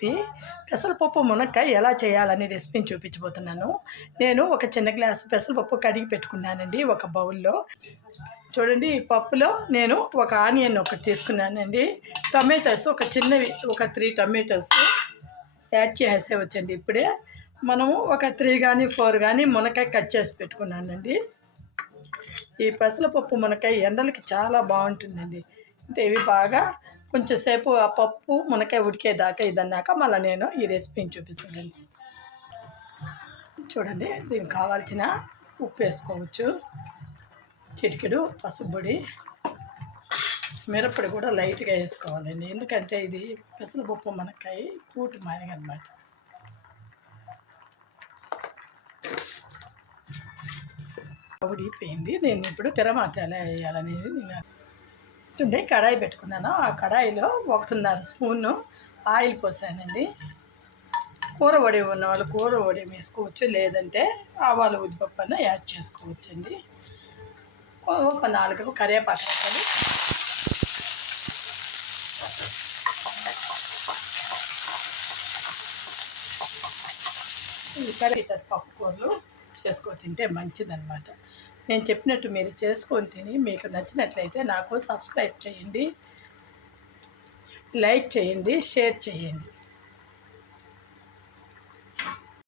పెసరపప్పు మునక్కాయ ఎలా చేయాలని రెసిపీని చూపించబోతున్నాను. నేను ఒక చిన్న గ్లాసు పెసరపప్పు కడిగి పెట్టుకున్నానండి ఒక బౌల్‌లో. చూడండి ఈ పప్పులో నేను ఒక ఆనియన్ ఒకటి తీసుకున్నానండి. టొమాటోస్ ఒక చిన్నవి ఒక 3 టొమాటోస్ యాడ్ చేసేయవచ్చండి ఇప్పుడే. మనము ఒక 3 గానీ 4 గానీ మునక్కాయ కట్ చేసి పెట్టుకున్నానండి. ఈ పెసరపప్పు మునక్కాయ ఎండలకి చాలా బాగుంటుందండి. అంటే ఇవి బాగా కొంచెం సేపు ఆ పప్పు మునక్కాయ ఉడికేదాకా ఇదన్నాక మళ్ళీ నేను ఈ రెసిపీని చూపిస్తానండి. చూడండి దీనికి కావాల్సిన ఉప్పు వేసుకోవచ్చు, చిటికెడు పసుపు పొడి, మిరప్పొడి కూడా లైట్గా వేసుకోవాలండి. ఎందుకంటే ఇది పెసరపప్పు మునక్కాయ కూటు మాదిరి అనమాట. ఉడికిపోయింది. దీన్ని ఇప్పుడు తిరమాత ఎలా వేయాలనేది నేను చూడండి. కడాయి పెట్టుకున్నాను. ఆ కడాయిలో 1.5 స్పూను ఆయిల్ పోసానండి. కూర వడి ఉన్న వాళ్ళు కూర వడి వేసుకోవచ్చు, లేదంటే ఆవాలు ఉద్దిపప్పు అన్న యాడ్ చేసుకోవచ్చండి. ఒక 4 కరివేపాకు వేయాలి. ఈ కరివేపాకు పప్పు కూరలు చేసుకొని తింటే మంచిదన్నమాట. నేను చెప్పినట్టు మీరు చేసుకొని తిని మీకు నచ్చినట్లయితే నాకు సబ్స్క్రైబ్ చేయండి, లైక్ చేయండి, షేర్ చేయండి.